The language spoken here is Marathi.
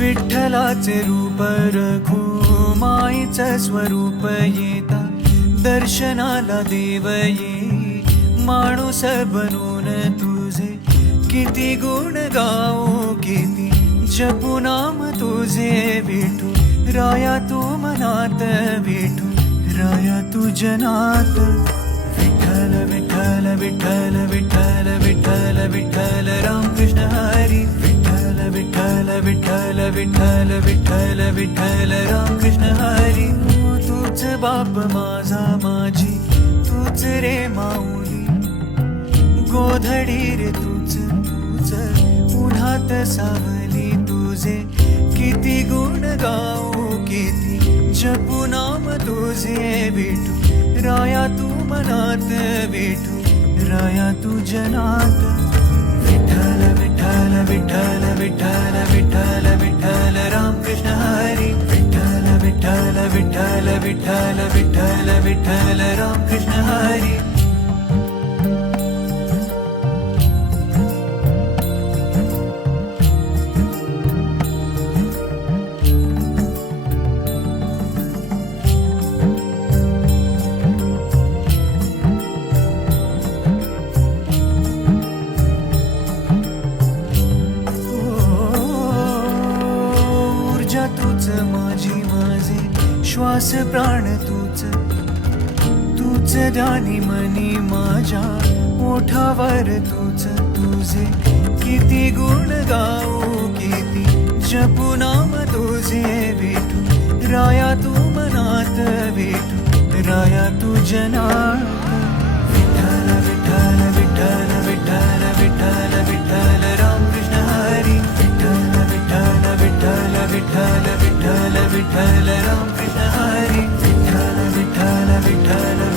विठ्ठलाचे रूप रघु माईचं स्वरूप येता दर्शनाला देव ये माणूस बनून तुझे किती गुण गाऊ किती जपू नाम तुझे विठू राया तू मनात विठू राया तू जनात विठ्ठल विठ्ठल विठ्ठल विठ्ठल विठ्ठल विठ्ठल रामकृष्ण हरी विठ्ठल विठ्ठल विठ्ठल विठ्ठल विठ्ठल विठ्ठल रामकृष्ण हरी तूच बाप माझा माझी तूच रे माऊली गोधडी रे तूच तूच उन्हात सावली तुझे किती गुण गाऊ किती जपू नाम तुझे विठू राया तू मनात विठू राया तू जनात विठ्ठल विठ्ठल विठ्ठल विठ्ठल विठ्ठल विठ्ठल रामकृष्ण हरी विठ्ठल विठ्ठल विठ्ठल विठ्ठल विठ्ठल विठ्ठल रामकृष्ण हरी तूच माझी माझे श्वास प्राण तूच तूच ध्यानी मनी माझ्या ओठावर तूच तुझे किती गुण गाऊ किती जपू नाम तुझे विठू राया तू मनात विठू राया तू जनात विठ्ठल विठ्ठल विठ्ठल विठ्ठल विठ्ठल विठ्ठल रामकृष्ण हरी विठ्ठल विठ्ठल विठ्ठल विठ्ठल विठ्ठल विठ्ठल रामकृष्ण हरी विठ्ठल विठ्ठल विठ्ठल